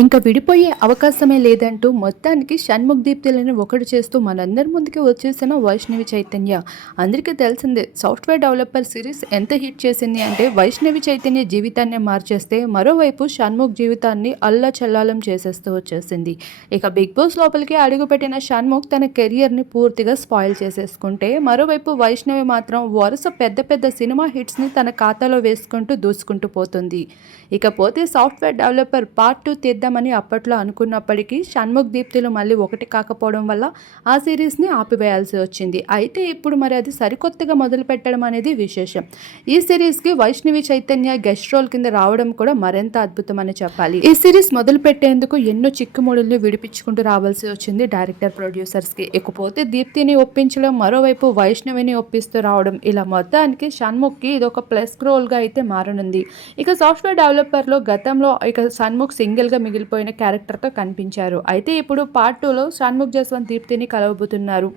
ఇంకా విడిపోయే అవకాశమే లేదంటూ మొత్తానికి షణ్ముఖ్ దీప్తులను ఒకటి చేస్తూ మనందరి ముందుకి వచ్చేసిన వైష్ణవి చైతన్య. అందరికీ తెలిసిందే సాఫ్ట్వేర్ డెవలపర్ సిరీస్ ఎంత హిట్ చేసింది అంటే వైష్ణవి చైతన్య జీవితాన్ని మార్చేస్తే మరోవైపు షణ్ముఖ్ జీవితాన్ని అల్లా చల్లాలం చేసేస్తూ వచ్చేసింది. ఇక బిగ్ బాస్ లోపలికి అడుగుపెట్టిన షణ్ముఖ్ తన కెరియర్ని పూర్తిగా స్పాయిల్ చేసేసుకుంటే మరోవైపు వైష్ణవి మాత్రం వరుస పెద్ద పెద్ద సినిమా హిట్స్ని తన ఖాతాలో వేసుకుంటూ దూసుకుంటూ పోతుంది. ఇకపోతే సాఫ్ట్వేర్ డెవలపర్ పార్ట్ టూ చేద్దామని అప్పట్లో అనుకున్నప్పటికీ షణ్ముఖ్ దీప్తులు మళ్ళీ ఒకటి కాకపోవడం వల్ల ఆ సిరీస్ని ఆపివేయాల్సి వచ్చింది. అయితే ఇప్పుడు మరి అది సరికొత్తగా మొదలు పెట్టడం అనేది విశేషం. ఈ సిరీస్కి వైష్ణవి చైతన్య గెస్ట్ రోల్ కింద రావడం కూడా మరింత అద్భుతమని చెప్పాలి. ఈ సిరీస్ మొదలు పెట్టేందుకు ఎన్నో చిక్కుముడుల్ని విడిపించుకుంటూ రావాల్సి వచ్చింది డైరెక్టర్ ప్రొడ్యూసర్స్కి. ఇకపోతే దీప్తిని ఒప్పించడం మరోవైపు వైష్ణవిని ఒప్పిస్తూ రావడం ఇలా మొత్తానికి షణ్ముఖ్కి ఇది ఒక ప్లస్ రోల్గా అయితే మారనుంది. ఇక సాఫ్ట్వేర్ డెవలపర్లో గతంలో ఇక షణ్ముఖ్ సింగిల్గా మిగిలిపోయిన క్యారెక్టర్తో కనిపించారు. అయితే ఇప్పుడు పార్ట్ టూలో షణ్ముఖ్ జస్వంత్ దీప్తిని కలవబోతున్నారు.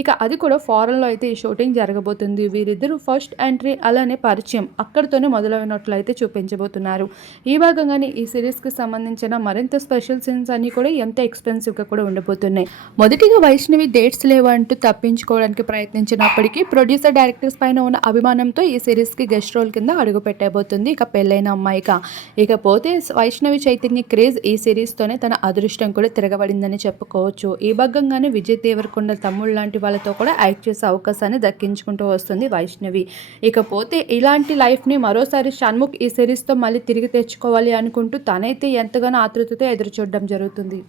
ఇక అది కూడా ఫారెన్లో అయితే ఈ షూటింగ్ జరగబోతుంది. వీరిద్దరూ ఫస్ట్ ఎంట్రీ అలానే పరిచయం అక్కడితోనే మొదలైనట్లు అయితే చూపించబోతున్నారు. ఈ భాగంగానే ఈ సిరీస్కి సంబంధించిన మరింత స్పెషల్ సీన్స్ అన్నీ కూడా ఎంత ఎక్స్పెన్సివ్గా కూడా ఉండబోతున్నాయి. మొదటిగా వైష్ణవి డేట్స్ లేవంటూ తప్పించుకోవడానికి ప్రయత్నించినప్పటికీ ప్రొడ్యూసర్ డైరెక్టర్స్ పైన ఉన్న అభిమానంతో ఈ సిరీస్కి గెస్ట్ రోల్ కింద అడుగు పెట్టబోతుంది ఇక పెళ్ళైన అమ్మాయిగా. ఇకపోతే వైష్ణవి చైతన్య క్రేజ్ ఈ సిరీస్తోనే తన అదృష్టం కూడా తిరగబడిందని చెప్పుకోవచ్చు. ఈ భాగంగానే విజయ్ దేవరకొండ తమ్ముళ్ళు లాంటి వాళ్ళతో కూడా యాక్ట్ చేసే అవకాశాన్ని దక్కించుకుంటూ వస్తుంది వైష్ణవి. ఇకపోతే ఇలాంటి లైఫ్ని మరోసారి షణ్ముఖ్ ఈ సిరీస్తో మళ్ళీ తిరిగి తెచ్చుకోవాలి అనుకుంటూ తనైతే ఎంతగానో ఆతృతతో ఎదురు చూడడం జరుగుతుంది.